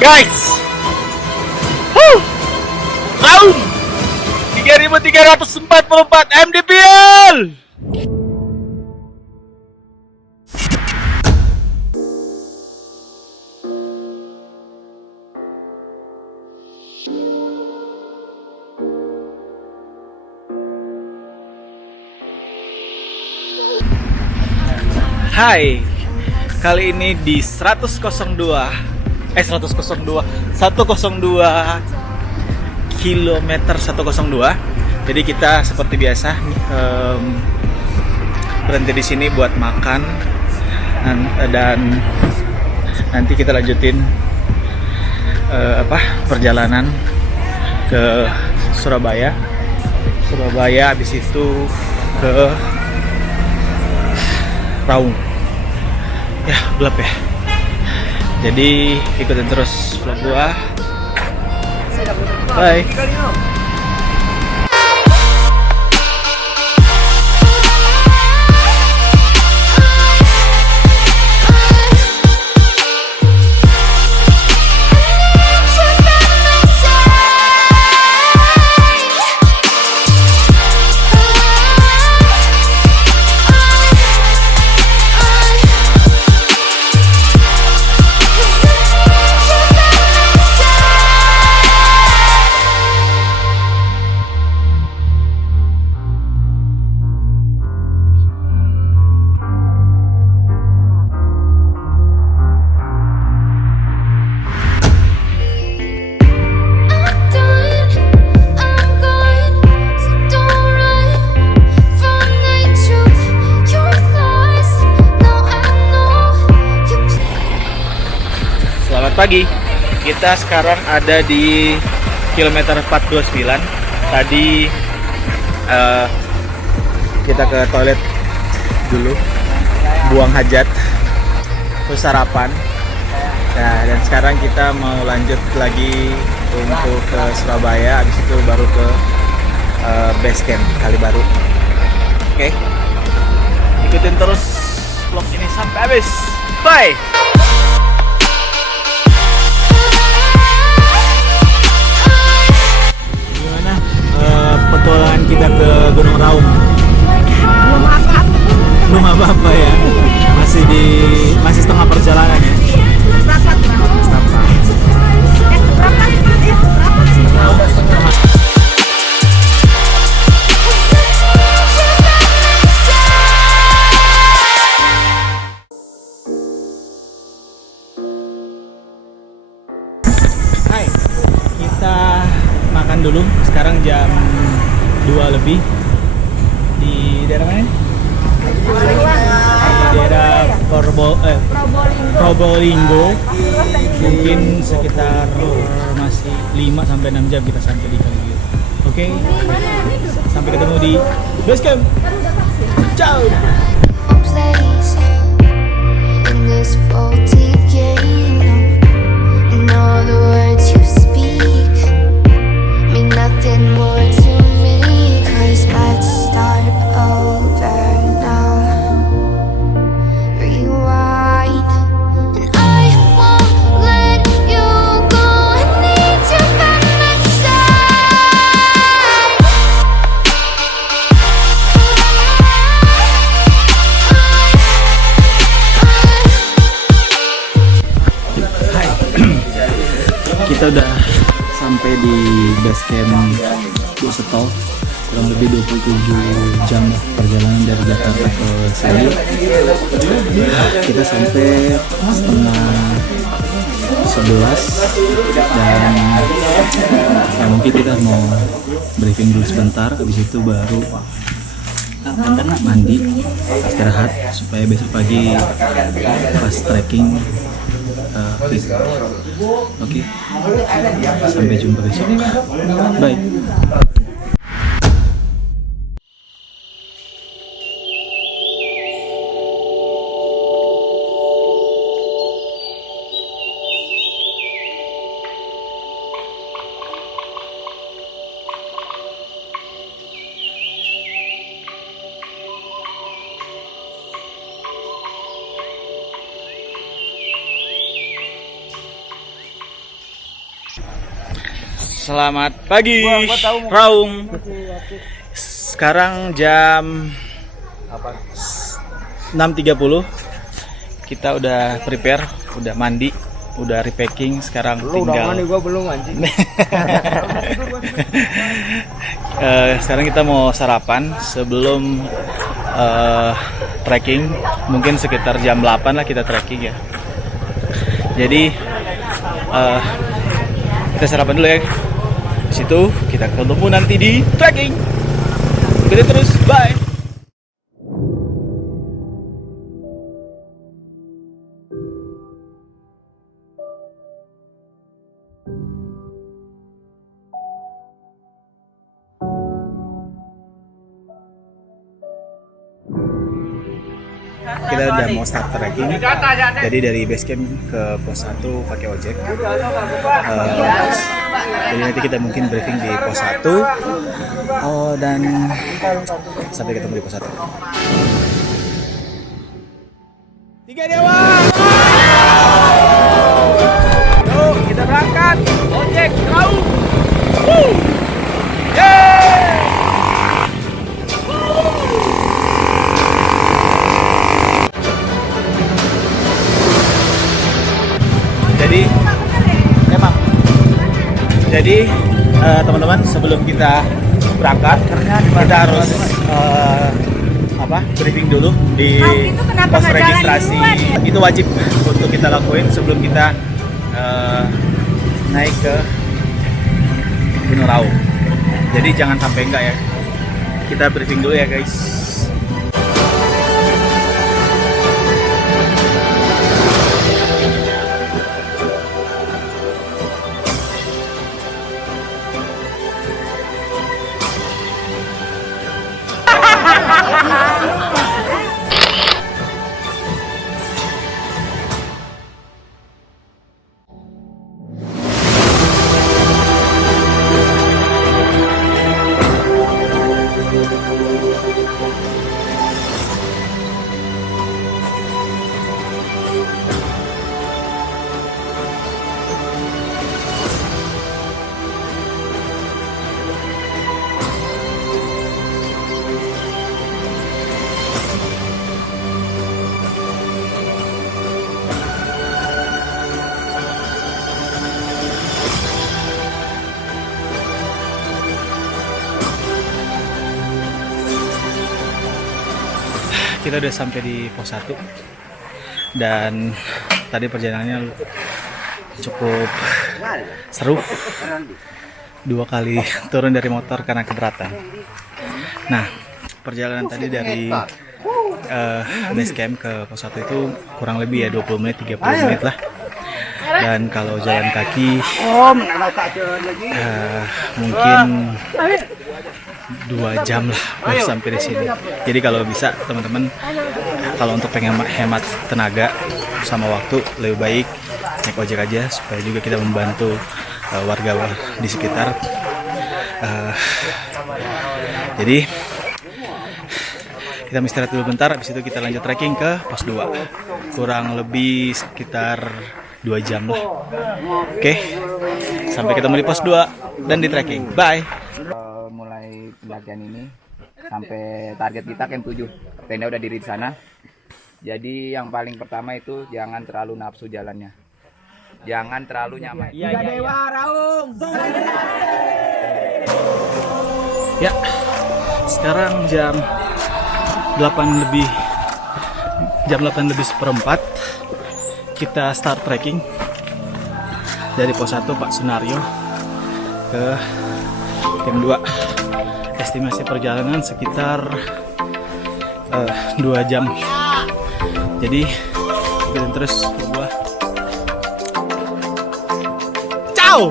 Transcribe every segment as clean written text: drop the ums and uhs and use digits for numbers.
Guys, Raum 3344 mdpl. Hai, kali ini di 102 kilometer 102. Jadi kita seperti biasa berhenti di sini buat makan dan nanti kita lanjutin perjalanan ke Surabaya. Habis itu ke Raung. Ya, gelap ya. Jadi ikutin terus vlog gua. Bye. Pagi, kita sekarang ada di kilometer 429. Tadi kita ke toilet dulu, buang hajat, terus sarapan. Nah, dan sekarang kita mau lanjut lagi untuk ke Surabaya. Habis itu baru ke base camp Kalibaru. Oke, ikutin terus vlog ini sampai habis. Bye. Petualangan kita ke Gunung Raung. Belum apa-apa ya. Masih setengah perjalanan ya. Hai, kita makan dulu. Sekarang jam 2 lebih di daerah mana? Di daerah Probolinggo. Mungkin sekitar masih 5-6 jam kita sampai di Kalibaru. Oke. Sampai ketemu di base camp. Ciao. Kita udah sampai di base camp Busetol, kurang lebih 27 jam perjalanan dari Jakarta ke sini. Kita sampai setengah 11 dan ya mungkin kita mau briefing dulu sebentar, habis itu baru mandi, istirahat supaya besok pagi pas trekking fit. Oke. Sampai jumpa besok. Bye. Selamat pagi, Raung. Sekarang jam 6.30. Kita udah prepare, udah mandi, udah repacking. Sekarang tinggal. Gua belum anjing. Sekarang kita mau sarapan sebelum trekking. Mungkin sekitar jam 8 lah kita trekking ya. Jadi kita sarapan dulu ya. Di situ kita ketemu nanti di trekking. Ikuti terus, bye. Kita udah mau start trekking. Jadi dari base camp ke pos 1 pakai ojek. Jadi nanti kita mungkin briefing di pos 1. Dan sampai ketemu di pos 1. 3 dewa. Yuk, kita berangkat. Ojek Raung. Jadi teman-teman, sebelum kita berangkat kita harus briefing dulu di pos registrasi. Itu wajib untuk kita lakuin sebelum kita naik ke Gunung Raung. Jadi jangan sampai enggak ya. Kita briefing dulu ya guys. Kita udah sampai di pos 1 dan tadi perjalanannya cukup seru. 2 kali turun dari motor karena keberatan. Nah, perjalanan tadi dari base camp ke pos 1 itu kurang lebih ya 20 menit, 30 menit lah. Dan kalau jalan kaki mungkin 2 jam lah baru sampai di sini. Jadi kalau bisa teman-teman, kalau untuk pengen hemat tenaga sama waktu, lebih baik naik ojek aja supaya juga kita membantu warga di sekitar. Jadi kita istirahat dulu bentar, habis itu kita lanjut trekking ke pos 2. Kurang lebih sekitar 2 jam lah. Oke, sampai ketemu di pos 2 dan di trekking. Bye. Mulai pendakian ini sampai target kita camp 7. Tenda udah diri di sana. Jadi yang paling pertama itu jangan terlalu nafsu jalannya. Jangan terlalu nyaman. Iya. Dewa Raung. Ya. Sekarang jam 8 lebih 1/4 kita start trekking dari pos 1 Pak Sunario ke camp 2. Estimasi perjalanan sekitar 2 jam. Jadi ikutin terus gua. Ciao.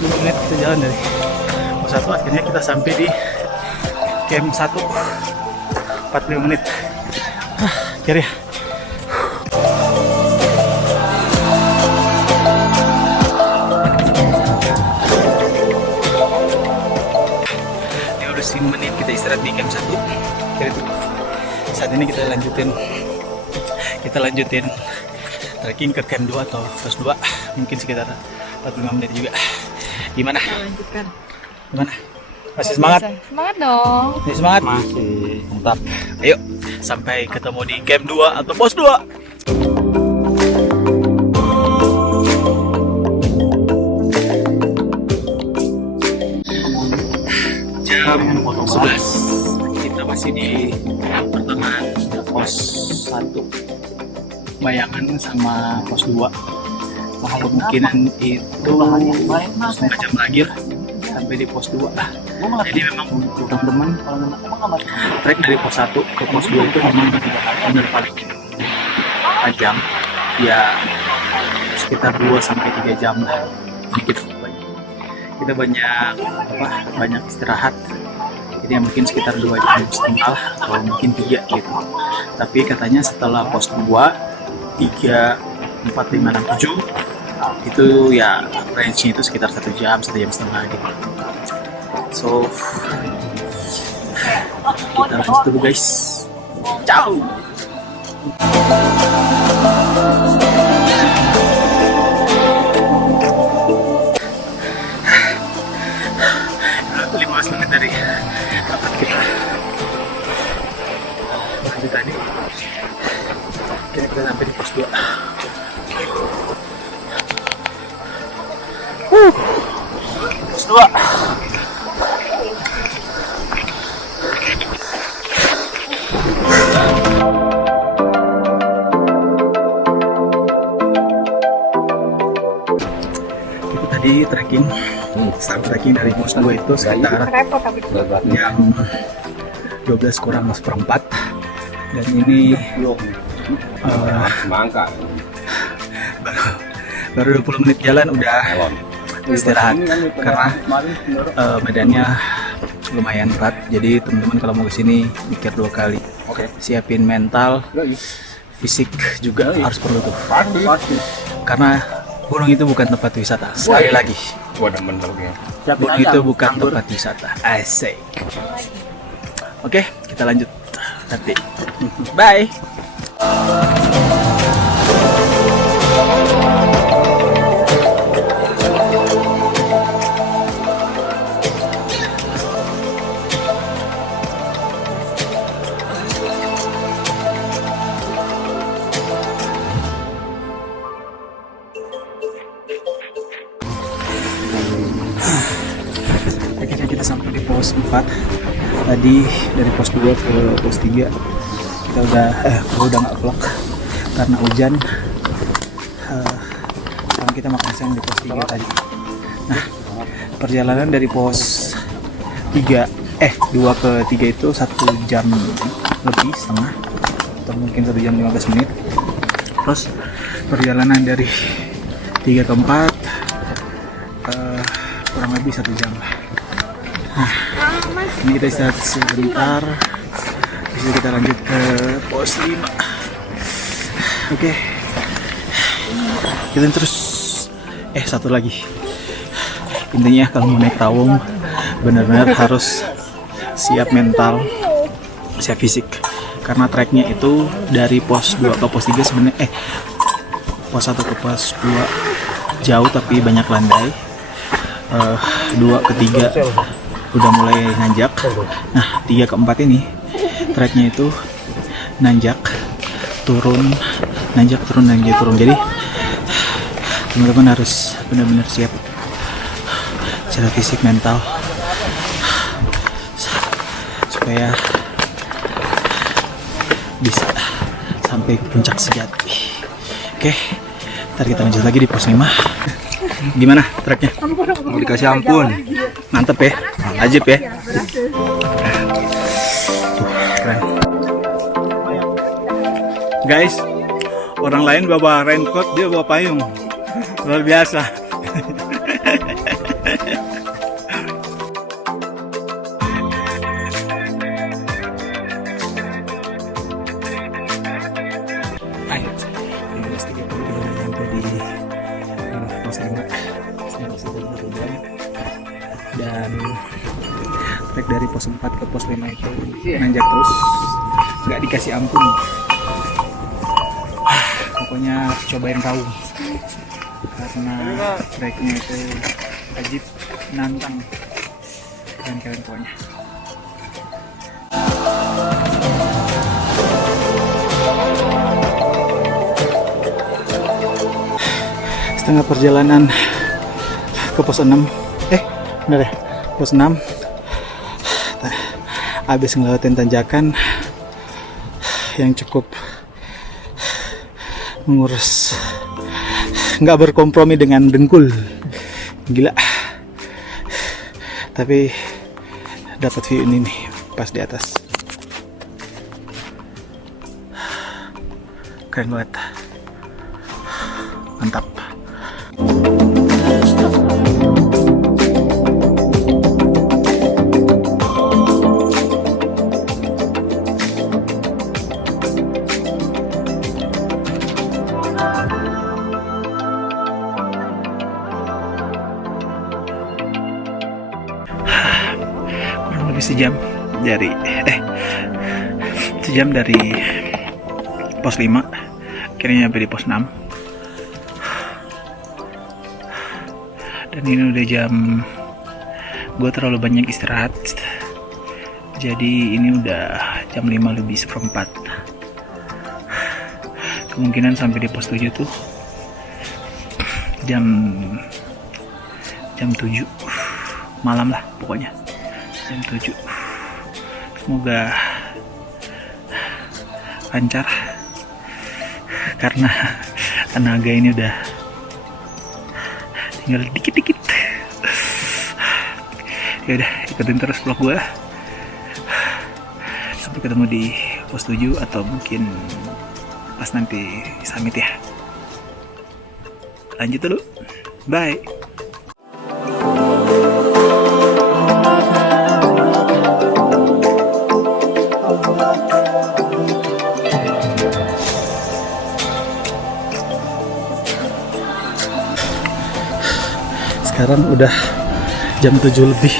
Menit kita jalan dari pos 1, akhirnya kita sampai di camp 1. 45 menit. Kira ya. menit kita istirahat di camp 1. Jadi saat ini kita lanjutin trekking ke camp 2 atau pos 2, mungkin sekitar 45 menit juga. Gimana? Lanjutkan. Gimana? Masih semangat? Semangat dong. Masih semangat? Masih. Mantap. Ayo, sampai ketemu di camp 2 atau pos 2. Jam 11. Kita masih di pertengahan pos 1. Bayangan sama pos 2. Kemungkinan itu setengah jam lagi lah sampai di pos 2. Jadi memang teman-teman trek dari pos 1 ke pos 2 itu memang benar paling panjang ya, sekitar 2-3 jam lah. Ini kita banyak istirahat, jadi mungkin sekitar 2 jam setengah atau mungkin 3 gitu. Tapi katanya setelah pos 2 3, 4, 5, 6, 7 itu ya range-nya itu sekitar 1 jam setengah gitu. So kita lanjut dulu guys. Ciao. Dari tempat kita tadi kita sampai di pos 2. Pos 2. Kita tadi trekking start trekking dari pos 2 itu sekitar jam 12 kurang 1/4, dan ini baru 20 menit jalan udah istirahat karena badannya lumayan berat. Jadi teman-teman kalau mau kesini mikir 2 kali, siapin mental, fisik juga harus perlu tuh, karena gunung itu bukan tempat wisata. Sekali lagi, gunung itu bukan tempat wisata. Asik. Oke, kita lanjut nanti. Bye. Akhirnya kita sampai di pos 4. Tadi dari pos 2 ke pos 3 kita udah nggak vlog karena hujan. Sekarang kita makan siang di pos 3 tadi. Nah, perjalanan dari pos 2 ke 3 itu 1 jam lebih setengah atau mungkin 1 jam 15 menit. Terus perjalanan dari 3 ke 4 kurang lebih 1 jam. Nah, ini kita istirahat sebentar, bisa kita lanjut ke pos 5. Oke. Kita terus satu lagi, intinya kalau mau naik rawung benar-benar harus siap mental, siap fisik, karena treknya itu dari pos 2 ke pos 3 sebenarnya pos 1 ke pos 2 jauh tapi banyak landai. 2 ke 3 udah mulai nanjak. Nah, 3 ke 4 ini treknya itu nanjak turun, nanjak turun, nanjak turun. Jadi teman-teman harus benar-benar siap secara fisik, mental, supaya bisa sampai puncak sejati. Oke, ntar kita lanjut lagi di pos 5. Gimana treknya? Mau dikasih ampun. Mantep ya, ajib ya. Tuh, keren. Guys, orang lain bawa raincoat, dia bawa payung. Luar biasa. Ayo, 15.30 udah sampai di pos 5. Dan trek dari pos 4 ke pos 5 itu nanjak terus, nggak dikasih ampun. Pokoknya cobain raung karena treknya itu wajib nantang, keren pokoknya. Setengah perjalanan ke pos 6, bener ya, pos 6. Habis ngelewatin tanjakan yang cukup mengurus, nggak berkompromi dengan dengkul, gila. Tapi dapat view ini nih pas di atas, keren banget, mantap. Kurang lebih sejam dari pos 5, akhirnya nyampe di pos 6. Dan ini udah jam, gue terlalu banyak istirahat, jadi ini udah jam 5 lebih seperempat. Kemungkinan sampai di pos 7 tuh jam 7 malam lah, pokoknya jam 7. Semoga lancar karena tenaga ini udah tinggal dikit-dikit. Ya udah, ikutin terus vlog gue. Sampai ketemu di pos 7 atau mungkin pas nanti summit ya. Lanjut dulu. Bye. Sekarang udah jam 7 lebih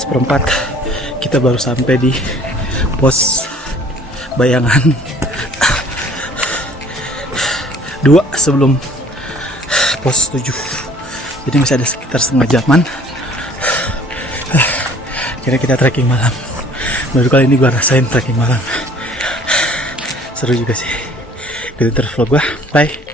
seperempat, kita baru sampai di pos Bayangan 2 sebelum pos 7. Jadi masih ada sekitar setengah jaman. Kira kita trekking malam. Baru kali ini gua rasain trekking malam. Seru juga sih. Ikutin terus vlog gua. Bye.